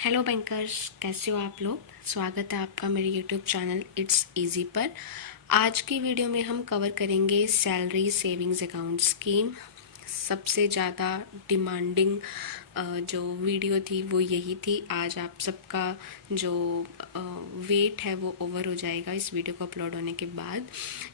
Hello bankers, कैसे हो आप लोग। स्वागत है आपका मेरे यूट्यूब चैनल इट्स इजी पर। आज की वीडियो में हम कवर करेंगे सैलरी सेविंग्स अकाउंट स्कीम। सबसे ज़्यादा डिमांडिंग जो वीडियो थी वो यही थी। आज आप सबका जो वेट है वो ओवर हो जाएगा इस वीडियो को अपलोड होने के बाद।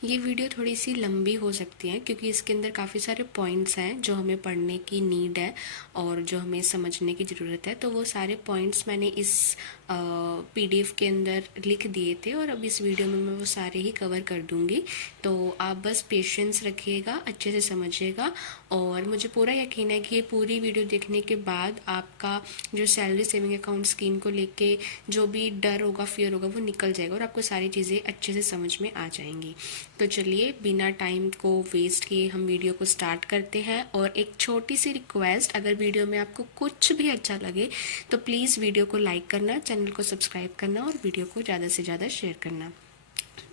ये वीडियो थोड़ी सी लंबी हो सकती है क्योंकि इसके अंदर काफ़ी सारे पॉइंट्स हैं जो हमें पढ़ने की नीड है और जो हमें समझने की ज़रूरत है। तो वो सारे पॉइंट्स मैंने इस पीडीएफ के अंदर लिख दिए थे और अब इस वीडियो में मैं वो सारे ही कवर कर दूंगी। तो आप बस पेशेंस रखिएगा, अच्छे से समझिएगा और मुझे पूरा यकीन है कि ये पूरी वीडियो देखने के बाद आपका जो सैलरी सेविंग अकाउंट स्कीम को लेके जो भी डर होगा, फियर होगा, वो निकल जाएगा और आपको सारी चीज़ें अच्छे से समझ में आ जाएंगी। तो चलिए बिना टाइम को वेस्ट किए हम वीडियो को स्टार्ट करते हैं। और एक छोटी सी रिक्वेस्ट, अगर वीडियो में आपको कुछ भी अच्छा लगे तो प्लीज़ वीडियो को लाइक करना, चैनल को सब्सक्राइब करना और वीडियो को ज़्यादा से ज़्यादा शेयर करना।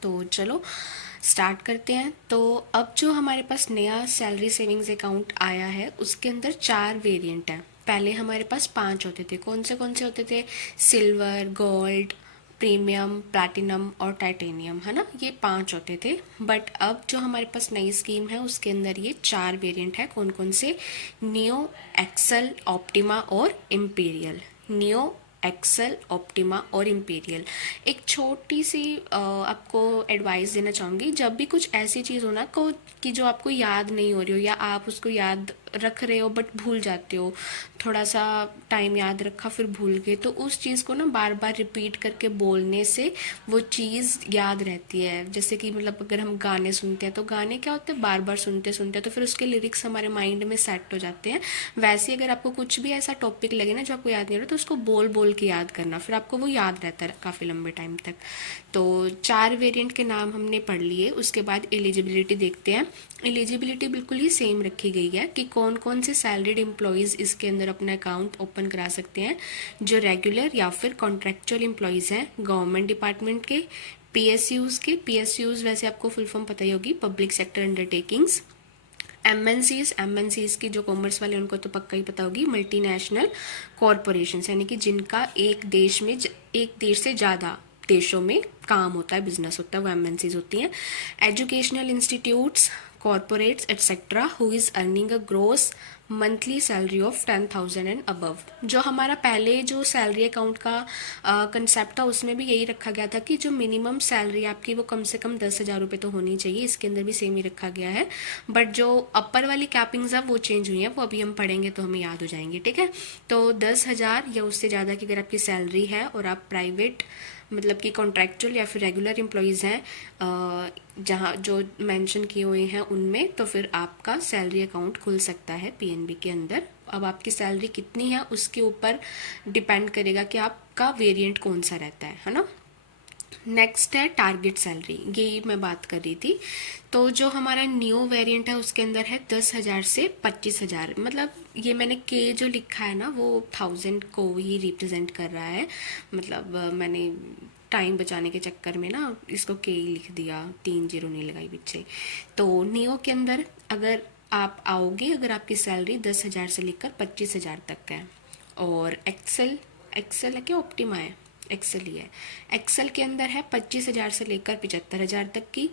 तो चलो स्टार्ट करते हैं। तो अब जो हमारे पास नया सैलरी सेविंग्स अकाउंट आया है उसके अंदर 4 वेरिएंट हैं। पहले हमारे पास 5 होते थे। कौन से होते थे? सिल्वर, गोल्ड, प्रीमियम, प्लैटिनम और टाइटेनियम, है ना। ये 5 होते थे। बट अब जो हमारे पास नई स्कीम है उसके अंदर ये 4 वेरिएंट है। कौन कौन से? नियो, एक्सल, ऑप्टिमा और इम्पीरियल। नियो, एक्सल, ऑप्टिमा और इम्पीरियल। एक छोटी सी आपको एडवाइस देना चाहूँगी। जब भी कुछ ऐसी चीज़ हो ना को कि जो आपको याद नहीं हो रही हो या आप उसको याद रख रहे हो बट भूल जाते हो, थोड़ा सा टाइम याद रखा फिर भूल गए, तो उस चीज़ को ना बार बार रिपीट करके बोलने से वो चीज़ याद रहती है। जैसे कि मतलब अगर हम गाने सुनते हैं तो गाने क्या होते हैं, बार बार सुनते सुनते तो फिर उसके लिरिक्स हमारे माइंड में सेट हो जाते हैं। वैसे ही अगर आपको कुछ भी ऐसा टॉपिक लगे ना जो आपको याद नहीं हो रहा तो उसको बोल बोल के याद करना, फिर आपको वो याद रहता है काफ़ी लंबे टाइम तक। तो 4 वेरिएंट के नाम हमने पढ़ लिए। उसके बाद एलिजिबिलिटी देखते हैं। एलिजिबिलिटी बिल्कुल ही सेम रखी गई है कि कौन कौन से सैलरीड एम्प्लॉयज़ इसके अंदर अपना अकाउंट ओपन करा सकते हैं। जो रेगुलर या फिर कॉन्ट्रेक्चुअल एम्प्लॉयज़ हैं गवर्नमेंट डिपार्टमेंट के, पीएसयूज़ वैसे आपको फुल फॉर्म पता ही होगी, पब्लिक सेक्टर अंडरटेकिंग्स। एमएनसीज की जो कॉमर्स वाले उनको तो पक्का ही पता होगी, मल्टीनेशनल कॉरपोरेशंस, यानी कि जिनका एक देश से ज़्यादा देशों में काम होता है, बिजनेस होता है, वो एमएनसीज होती हैं। Educational institutes, corporates etcetera who is earning a gross monthly salary of 10,000 and above. जो हमारा पहले जो सैलरी अकाउंट का कंसेप्ट था उसमें भी यही रखा गया था कि जो मिनिमम सैलरी आपकी वो कम से कम 10,000 रुपये तो होनी चाहिए। इसके अंदर भी सेम ही रखा गया है। बट जो अपर वाली कैपिंग्स है वो चेंज हुई है, वो अभी हम पढ़ेंगे तो हमें याद हो जाएंगे, ठीक है। तो 10,000 या उससे ज़्यादा की अगर आपकी सैलरी है और आप प्राइवेट मतलब कि कॉन्ट्रैक्चुअल या फिर रेगुलर एम्प्लॉयज़ हैं जहाँ जो मेंशन किए हुए हैं उनमें, तो फिर आपका सैलरी अकाउंट खुल सकता है पीएनबी के अंदर। अब आपकी सैलरी कितनी है उसके ऊपर डिपेंड करेगा कि आपका वेरिएंट कौन सा रहता है ना। नेक्स्ट है टारगेट सैलरी, ये मैं बात कर रही थी। तो जो हमारा न्यू वेरिएंट है उसके अंदर है 10,000 से 25,000। मतलब ये मैंने के जो लिखा है ना वो 1000 को ही रिप्रेजेंट कर रहा है। मतलब मैंने टाइम बचाने के चक्कर में ना इसको के ही लिख दिया, 3 जीरो नहीं लगाई पीछे। तो नियो के अंदर अगर आप आओगे, अगर आपकी सैलरी 10,000 से लेकर 25,000 तक है। और एक्सेल है क्या ऑप्टिमा है? एक्सेल ही है। एक्सेल के अंदर है 25,000 से लेकर 75,000 तक की।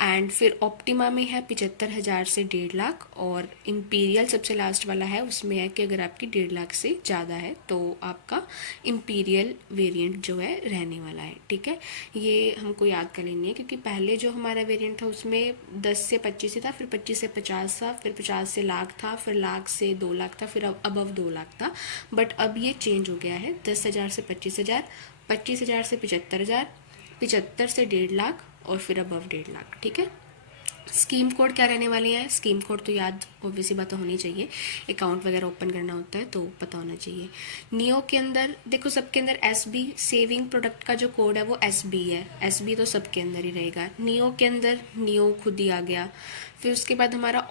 एंड फिर ऑप्टिमा में है 75,000 से 1.5 लाख। और इम्पीरियल सबसे लास्ट वाला है, उसमें है कि अगर आपकी 1.5 लाख से ज़्यादा है तो आपका इम्पीरियल वेरिएंट जो है रहने वाला है, ठीक है। ये हमको याद कर लेनी है क्योंकि पहले जो हमारा वेरिएंट था उसमें 10 से 25 था, फिर 25 से 50 था, फिर 50 से लाख था, फिर लाख से 2 लाख था, फिर अबव 2 लाख था। बट अब ये चेंज हो गया है, 10,000 से 25,000, 25,000 से 75,000, 75 से 1.5 लाख और फिर अबव 1.5 लाख, ठीक है। स्कीम कोड क्या रहने वाले हैं? स्कीम कोड तो याद ऑब्वियसली बात होनी चाहिए, अकाउंट वगैरह ओपन करना होता है तो पता होना चाहिए। नियो के अंदर देखो सबके अंदर एसबी सेविंग प्रोडक्ट का जो कोड है वो एसबी है। एसबी तो सबके अंदर ही रहेगा। नियो के अंदर नियो खुद ही आ गया। फिर उसके बाद हमारा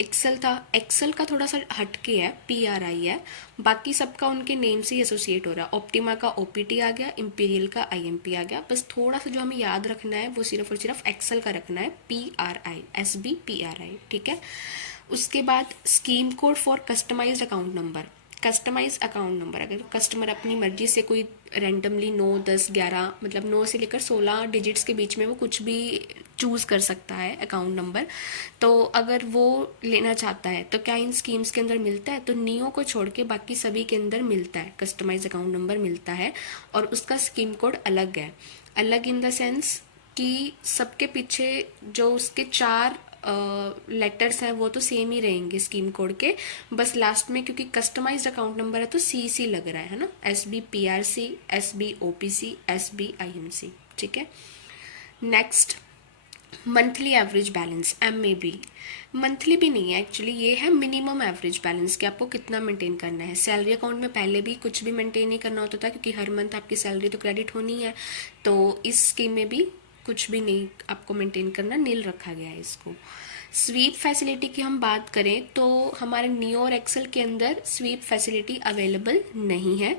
एक्सेल था। एक्सेल का थोड़ा सा हटके है, PRI है। बाकी सबका उनके नेम से ही एसोसिएट हो रहा है। ऑप्टिमा का OPT आ गया, इम्पीरियल का IMP आ गया। बस थोड़ा सा जो हमें याद रखना है वो सिर्फ और सिर्फ एक्सेल का रखना है, PRI, SB PRI, ठीक है। उसके बाद scheme code for customised account number. Customise account number, अगर कस्टमर अपनी मर्जी से कोई रैंडमली 9, 10, 11 मतलब 9 से लेकर 16 डिजिट्स के बीच में वो कुछ भी चूज़ कर सकता है अकाउंट नंबर, तो अगर वो लेना चाहता है तो क्या इन स्कीम्स के अंदर मिलता है? तो नियो को छोड़ के बाकी सभी के अंदर मिलता है, कस्टमाइज अकाउंट नंबर मिलता है और उसका स्कीम कोड अलग है। अलग इन द सेंस कि सबके पीछे जो उसके 4 लेटर्स हैं वो तो सेम ही रहेंगे स्कीम कोड के, बस लास्ट में क्योंकि कस्टमाइज्ड अकाउंट नंबर है तो सी लग रहा है ना, SBPRC, SBOPC, SBIMC, ठीक है। Next, monthly average balance, MAB। Monthly भी नहीं है एक्चुअली, ये है मिनिमम एवरेज बैलेंस कि आपको कितना मेंटेन करना है। सैलरी अकाउंट में पहले भी कुछ भी मेंटेन नहीं करना होता था क्योंकि हर मंथ आपकी सैलरी तो क्रेडिट होनी है, तो इस स्कीम में भी कुछ भी नहीं आपको मेंटेन करना, नील रखा गया है इसको। स्वीप फैसिलिटी की हम बात करें तो हमारे नियो और एक्सेल के अंदर स्वीप फैसिलिटी अवेलेबल नहीं है,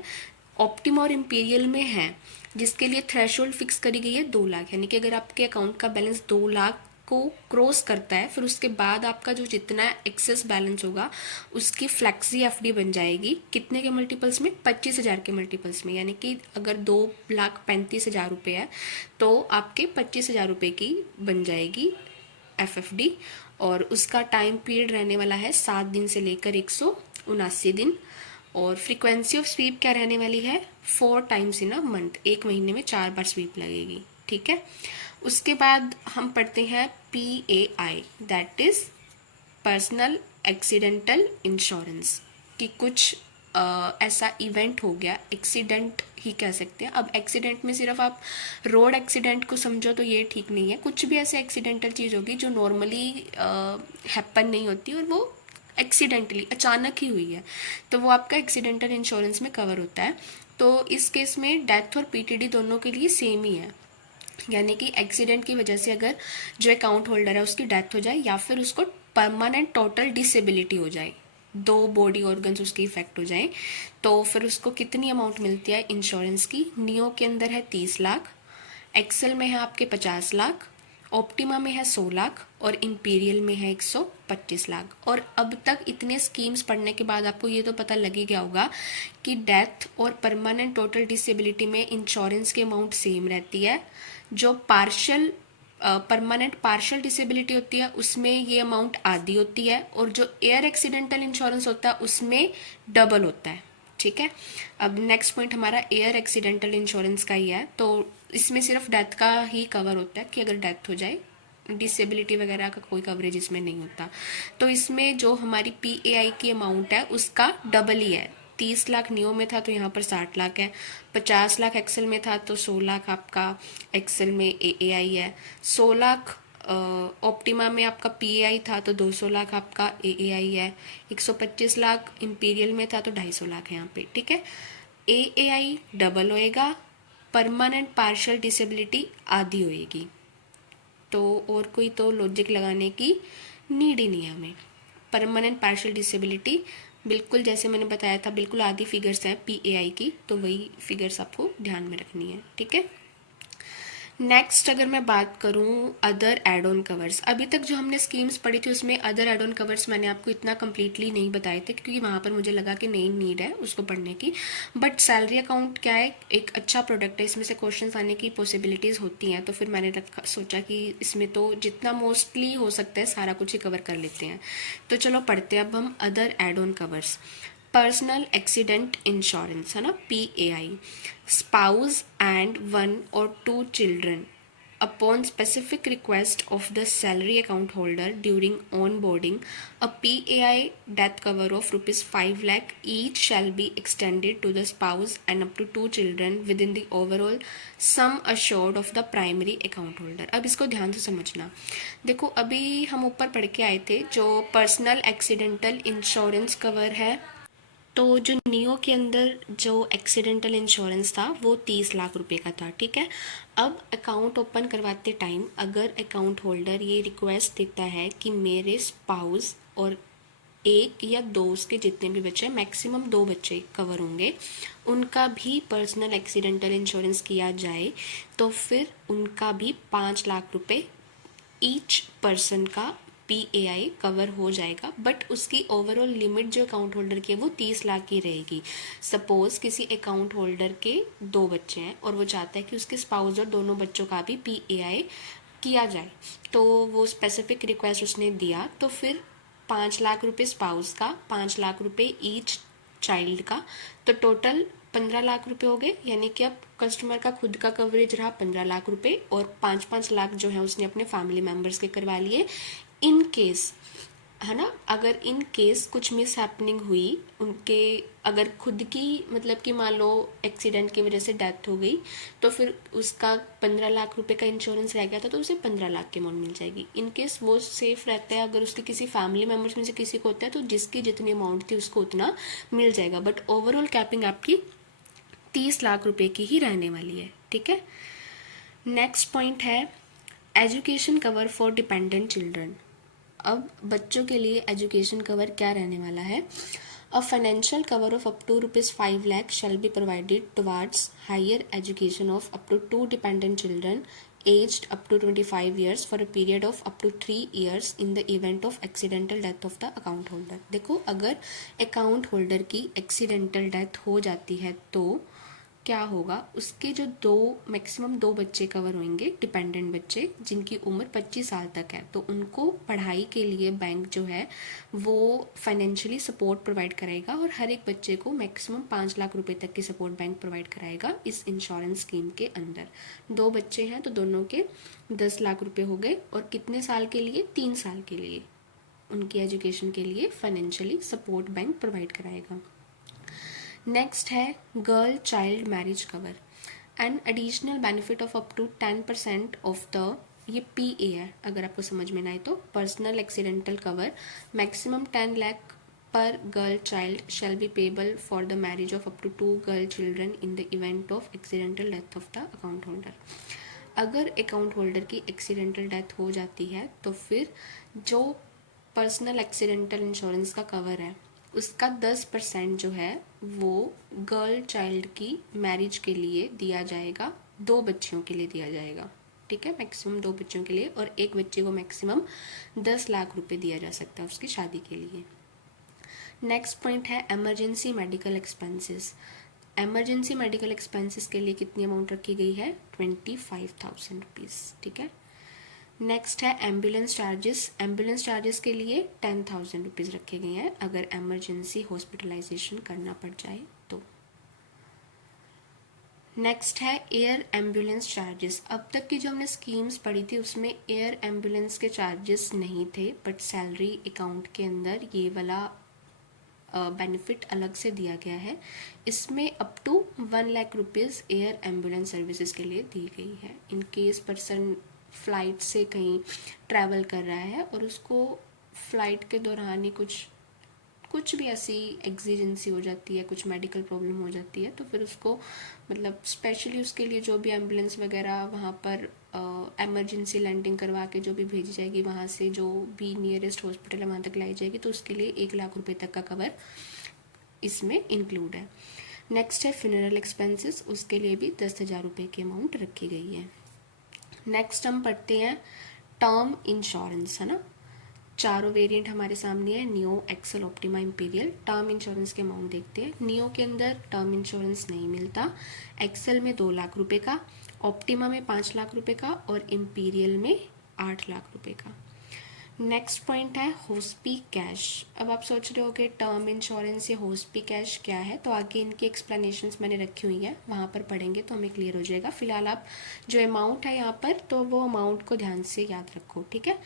ऑप्टिमा और इंपीरियल में है, जिसके लिए थ्रेशोल्ड फिक्स करी गई है 2 लाख, यानी कि अगर आपके अकाउंट का बैलेंस 2 लाख को क्रॉस करता है फिर उसके बाद आपका जो जितना एक्सेस बैलेंस होगा उसकी फ्लैक्सी FD बन जाएगी। कितने के मल्टीपल्स में? 25,000 के मल्टीपल्स में, यानी कि अगर 2,35,000 रुपये है तो आपके 25,000 रुपये की बन जाएगी FFD, और उसका टाइम पीरियड रहने वाला है 7 दिन से लेकर 179 दिन। और फ्रीक्वेंसी ऑफ स्वीप क्या रहने वाली है? 4 टाइम्स इन अ मंथ, 1 महीने में 4 बार स्वीप लगेगी, ठीक है। उसके बाद हम पढ़ते हैं PAI, that is personal accidental insurance, कि कुछ ऐसा इवेंट हो गया, एक्सीडेंट ही कह सकते हैं। अब एक्सीडेंट में सिर्फ आप रोड एक्सीडेंट को समझो तो ये ठीक नहीं है, कुछ भी ऐसे एक्सीडेंटल चीज़ होगी जो नॉर्मली हैपन नहीं होती और वो एक्सीडेंटली अचानक ही हुई है, तो वो आपका एक्सीडेंटल इंश्योरेंस में कवर होता है। तो इस केस में डेथ और PTD दोनों के लिए सेम ही है, यानी कि एक्सीडेंट की वजह से अगर जो अकाउंट होल्डर है उसकी डेथ हो जाए या फिर उसको परमानेंट टोटल डिसेबिलिटी हो जाए, 2 बॉडी ऑर्गन्स उसके इफेक्ट हो जाए, तो फिर उसको कितनी अमाउंट मिलती है इंश्योरेंस की? नियो के अंदर है 30 लाख, एक्सेल में है आपके 50 लाख, ऑप्टिमा में है 100 लाख और इंपीरियल में है 125 लाख। और अब तक इतने स्कीम्स पढ़ने के बाद आपको ये तो पता लग ही गया होगा कि डेथ और परमानेंट टोटल डिसेबिलिटी में इंश्योरेंस की अमाउंट सेम रहती है। जो पार्शियल परमानेंट पार्शियल डिसेबिलिटी होती है उसमें ये अमाउंट आधी होती है, और जो एयर एक्सीडेंटल इंश्योरेंस होता है उसमें डबल होता है, ठीक है। अब नेक्स्ट पॉइंट हमारा एयर एक्सीडेंटल इंश्योरेंस का ही है, तो इसमें सिर्फ डेथ का ही कवर होता है कि अगर डेथ हो जाए, डिसेबिलिटी वगैरह का कोई कवरेज इसमें नहीं होता। तो इसमें जो हमारी PAI की अमाउंट है उसका डबल ही है, 30 लाख नियो में था तो यहाँ पर 60 लाख है, 50 लाख एक्सेल में था तो 100 लाख आपका एक्सेल में AAI है, 100 लाख ऑप्टिमा में आपका PAI था तो 200 लाख आपका AAI है, 125 लाख इंपीरियल में था तो 250 लाख है यहाँ पे, ठीक है। AAI डबल होएगा, परमानेंट पार्शियल डिसेबिलिटी आधी होएगी, तो और कोई तो लॉजिक लगाने की नीड ही नहीं है हमें। परमानेंट पार्शियल डिसेबिलिटी बिल्कुल जैसे मैंने बताया था, बिल्कुल आधी फिगर्स हैं PAI की, तो वही फिगर्स आपको ध्यान में रखनी है, ठीक है। नेक्स्ट अगर मैं बात करूं अदर एड ऑन कवर्स, अभी तक जो हमने स्कीम्स पढ़ी थी उसमें अदर एड ऑन कवर्स मैंने आपको इतना कम्प्लीटली नहीं बताए थे क्योंकि वहाँ पर मुझे लगा कि नहीं नीड है उसको पढ़ने की। बट सैलरी अकाउंट क्या है, एक अच्छा प्रोडक्ट है, इसमें से क्वेश्चंस आने की पॉसिबिलिटीज़ होती हैं, तो फिर मैंने सोचा कि इसमें तो जितना मोस्टली हो सकता है सारा कुछ ही कवर कर लेते हैं। तो चलो पढ़ते हैं अब हम other add on covers. Personal accident insurance है ना, PAI, spouse and 1 or 2 children upon specific request of the salary account holder during onboarding, a PAI death cover of rupees 5 lakh each shall be extended to the spouse and up to 2 children within the overall sum assured of the primary account holder। अब इसको ध्यान से समझना। देखो अभी हम ऊपर पढ़ के आए थे जो पर्सनल एक्सीडेंटल इंश्योरेंस कवर है, तो जो नियो के अंदर जो एक्सीडेंटल इंश्योरेंस था वो 30 लाख रुपए का था, ठीक है। अब अकाउंट ओपन करवाते टाइम अगर अकाउंट होल्डर ये रिक्वेस्ट देता है कि मेरे स्पाउस और 1 या 2 उसके जितने भी बच्चे, मैक्सिमम 2 बच्चे कवर होंगे, उनका भी पर्सनल एक्सीडेंटल इंश्योरेंस किया जाए, तो फिर उनका भी 5 लाख रुपए ईच पर्सन का PAI कवर हो जाएगा, बट उसकी ओवरऑल लिमिट जो अकाउंट होल्डर की है वो 30 लाख की रहेगी। सपोज किसी अकाउंट होल्डर के 2 बच्चे हैं और वो चाहता है कि उसके स्पाउस और दोनों बच्चों का भी PAI किया जाए, तो वो स्पेसिफिक रिक्वेस्ट उसने दिया, तो फिर 5 लाख रुपए स्पाउस का, 5 लाख रुपए ईच चाइल्ड का, तो टोटल 15 लाख रुपए हो गए। यानी कि अब कस्टमर का खुद का कवरेज रहा 15 लाख रुपए और 5-5 लाख जो है उसने अपने फैमिली मेम्बर्स के करवा लिए। इन केस, है ना, अगर इन केस कुछ मिस हैपनिंग हुई उनके, अगर खुद की मतलब कि मान लो एक्सीडेंट की वजह से डेथ हो गई, तो फिर उसका 15 लाख रुपए का इंश्योरेंस रह गया था, तो उसे 15 लाख की अमाउंट मिल जाएगी। इन केस वो सेफ रहता है, अगर उसके किसी फैमिली मेम्बर्स में से किसी को होता है तो जिसकी जितनी अमाउंट थी उसको उतना मिल जाएगा, बट ओवरऑल कैपिंग आपकी 30 लाख रुपए की ही रहने वाली है। ठीक है, नेक्स्ट पॉइंट है education cover for dependent children. अब बच्चों के लिए एजुकेशन कवर क्या रहने वाला है? A financial cover of up to ₹5 lakh shall be provided towards higher education of up to 2 dependent children aged up to 25 years for a period of up to 3 years in the event of accidental death of the account holder। देखो, अगर account holder की accidental death हो जाती है तो क्या होगा, उसके जो मैक्सिमम 2 बच्चे कवर होंगे, डिपेंडेंट बच्चे जिनकी उम्र 25 साल तक है, तो उनको पढ़ाई के लिए बैंक जो है वो फाइनेंशियली सपोर्ट प्रोवाइड कराएगा और हर एक बच्चे को मैक्सिमम 5 लाख रुपए तक की सपोर्ट बैंक प्रोवाइड कराएगा इस इंश्योरेंस स्कीम के अंदर। 2 बच्चे हैं तो दोनों के 10 लाख रुपए हो गए, और कितने साल के लिए? 3 साल के लिए उनकी एजुकेशन के लिए फाइनेंशियली सपोर्ट बैंक प्रोवाइड कराएगा। नेक्स्ट है girl child marriage cover, an additional benefit of up to 10% of the, ये PA है अगर आपको समझ में ना आए तो, personal accidental cover, maximum 10 lakh per girl child shall be payable for the marriage of up to 2 girl children in the event of accidental death of the account holder. अगर अकाउंट होल्डर की एक्सीडेंटल डेथ हो जाती है तो फिर जो personal accidental insurance का cover है उसका 10% जो है वो गर्ल चाइल्ड की मैरिज के लिए दिया जाएगा, 2 बच्चियों के लिए दिया जाएगा। ठीक है, मैक्सिमम 2 बच्चों के लिए, और एक बच्चे को मैक्सिमम 10 लाख रुपए दिया जा सकता है उसकी शादी के लिए। नेक्स्ट पॉइंट है emergency medical expenses. Emergency medical expenses के लिए कितनी अमाउंट रखी गई है? 25,000 रुपीज़। ठीक है, नेक्स्ट है एम्बुलेंस चार्जेस। एम्बुलेंस चार्जेस के लिए 10,000 रुपीज़ रखे गए हैं अगर एमरजेंसी हॉस्पिटलाइजेशन करना पड़ जाए तो। नेक्स्ट है एयर एम्बुलेंस चार्जेस। अब तक की जो हमने स्कीम्स पढ़ी थी उसमें एयर एम्बुलेंस के चार्जेस नहीं थे, बट सैलरी अकाउंट के अंदर ये वाला बेनिफिट अलग से दिया गया है। इसमें up to 1 lakh rupees air ambulance services के लिए दी गई है। इन केस पर्सन फ्लाइट से कहीं ट्रैवल कर रहा है और उसको फ्लाइट के दौरान ही कुछ भी ऐसी एग्जीजेंसी हो जाती है, कुछ मेडिकल प्रॉब्लम हो जाती है, तो फिर उसको मतलब स्पेशली उसके लिए जो भी एम्बुलेंस वगैरह वहाँ पर एमरजेंसी लैंडिंग करवा के जो भी भेजी जाएगी, वहाँ से जो भी नियरेस्ट हॉस्पिटल है वहाँ तक लाई जाएगी, तो उसके लिए 1 लाख रुपए तक का कवर इसमें इंक्लूड है। नेक्स्ट है फ्यूनरल एक्सपेंसेस, उसके लिए भी 10,000 रुपये की अमाउंट रखी गई है। नेक्स्ट हम पढ़ते हैं टर्म इंश्योरेंस, है ना। चारों वेरिएंट हमारे सामने है, Neo, Excel, Optima, Imperial. Term insurance के अमाउंट देखते हैं। नियो के अंदर टर्म इंश्योरेंस नहीं मिलता, एक्सेल में 2 लाख रुपए का, ऑप्टिमा में 5 लाख रुपए का और इंपीरियल में 8 लाख रुपए का। नेक्स्ट पॉइंट है हॉस्पी कैश। अब आप सोच रहे हो कि टर्म इंश्योरेंस या हॉस्पी कैश क्या है, तो आगे इनकी एक्सप्लेनेशंस मैंने रखी हुई हैं, वहाँ पर पढ़ेंगे तो हमें क्लियर हो जाएगा। फिलहाल आप जो अमाउंट है यहाँ पर, तो वो अमाउंट को ध्यान से याद रखो। ठीक है,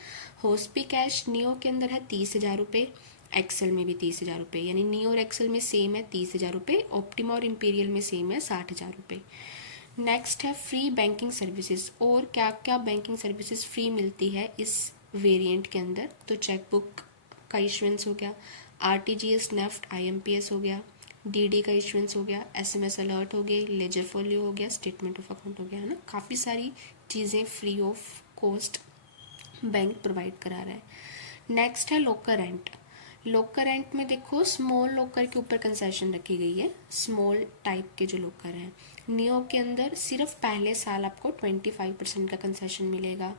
हॉस्पी कैश नियो के अंदर है 30,000 रुपये, एक्सेल में भी 30,000 रुपये, यानी नियो और एक्सेल में सेम है 30,000 रुपये, ऑप्टिमा और इंपीरियल में सेम है 60,000 रुपये। नेक्स्ट है फ्री बैंकिंग सर्विसेज। और क्या क्या बैंकिंग सर्विसेज फ्री मिलती है इस वेरिएंट के अंदर, तो चेकबुक का इशुएंस हो गया, आरटीजीएस, नेफ्ट, आईएमपीएस हो गया, डीडी का इशुएंस हो गया, एसएमएस अलर्ट हो गए, लेजर फोलियो हो गया, स्टेटमेंट ऑफ अकाउंट हो गया, है ना। काफ़ी सारी चीज़ें free of cost bank provide करा रहा है। नेक्स्ट है लॉकर रेंट। लॉकर रेंट में देखो स्मॉल लॉकर के ऊपर कंसेशन रखी गई है, स्मॉल टाइप के जो लॉकर हैं। नियो के अंदर सिर्फ पहले साल आपको 25% का कंसेशन मिलेगा,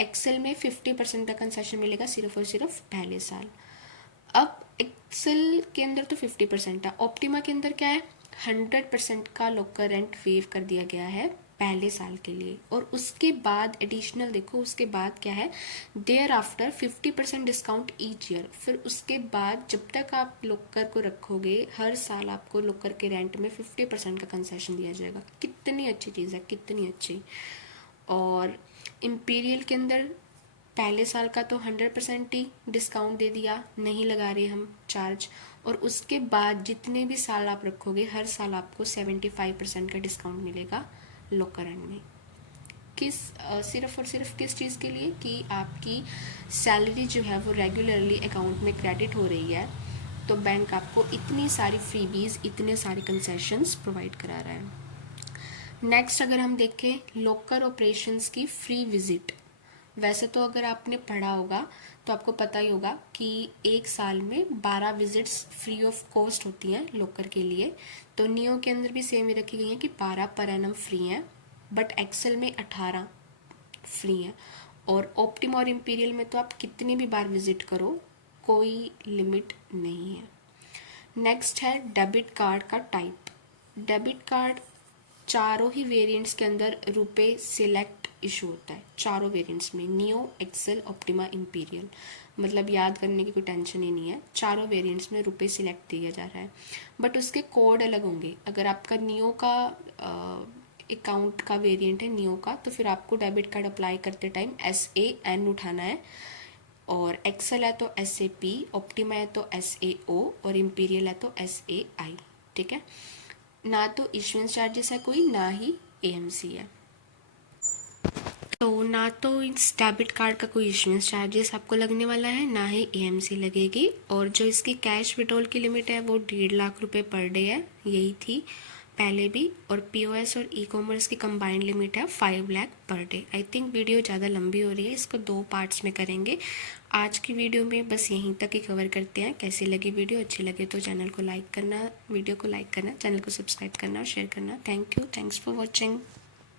एक्सेल में 50% का कंसेशन मिलेगा सिर्फ और सिर्फ पहले साल। अब एक्सेल के अंदर तो 50% है, ऑप्टिमा के अंदर क्या है, 100% का लोकर रेंट वेव कर दिया गया है पहले साल के लिए। और उसके बाद एडिशनल देखो, उसके बाद क्या है, there after 50% discount each year. फिर उसके बाद जब तक आप लोकर को रखोगे हर साल आपको लोकर के रेंट में 50% का कंसेशन दिया जाएगा। कितनी अच्छी चीज़ है, कितनी अच्छी। और इम्पीरियल के अंदर पहले साल का तो 100% ही डिस्काउंट दे दिया, नहीं लगा रहे हम चार्ज। और उसके बाद जितने भी साल आप रखोगे हर साल आपको 75% का डिस्काउंट मिलेगा लोकर रेंट में। सिर्फ और सिर्फ किस चीज़ के लिए, कि आपकी सैलरी जो है वो रेगुलरली अकाउंट में क्रेडिट हो रही है, तो बैंक आपको इतनी सारी फ्रीबीज, इतने सारे कंसेशंस प्रोवाइड करा रहा है। नेक्स्ट अगर हम देखें लोकर ऑपरेशंस की फ्री विजिट। वैसे तो अगर आपने पढ़ा होगा तो आपको पता ही होगा कि एक साल में 12 विजिट्स फ्री ऑफ कॉस्ट होती हैं लोकर के लिए। तो नियो के अंदर भी सेम ही रखी गई है कि 12 पर एनम फ्री हैं, बट एक्सेल में 18 फ्री हैं। और ऑप्टिमा और इम्पीरियल में तो आप कितनी भी बार विजिट करो, कोई लिमिट नहीं है। नेक्स्ट है डेबिट कार्ड का टाइप। डेबिट कार्ड चारों ही वेरिएंट्स के अंदर रुपए सिलेक्ट इशू होता है, चारों वेरिएंट्स में, नियो, एक्सेल, ऑप्टिमा, इम्पीरियल। मतलब याद करने की कोई टेंशन ही नहीं है, चारों वेरिएंट्स में रुपए सिलेक्ट दिया जा रहा है। बट उसके कोड अलग होंगे। अगर आपका नियो का अकाउंट का वेरिएंट है नियो का, तो फिर आपको डेबिट कार्ड अप्लाई करते टाइम SAN उठाना है। और एक्सेल है तो SAP, ऑप्टिमा है तो SAO, और इम्पीरियल है तो SAI। ठीक है, ना तो इश्यूएंस चार्जेस है कोई, ना ही AMC है। तो ना तो इस डेबिट कार्ड का कोई इश्यूएंस चार्जेस आपको लगने वाला है, ना ही AMC लगेगी। और जो इसकी कैश विड्रॉल की लिमिट है वो 1.5 लाख रुपए पर डे है, यही थी पहले भी। और POS और ई-कॉमर्स की कंबाइंड लिमिट है 5 lakh per day. I think video ज़्यादा लंबी हो रही है, इसको 2 पार्ट्स में करेंगे। आज की वीडियो में बस यहीं तक ही कवर करते हैं। कैसी लगी वीडियो, अच्छी लगे तो चैनल को लाइक करना, वीडियो को लाइक करना, चैनल को सब्सक्राइब करना और शेयर करना। Thank you, thanks for watching.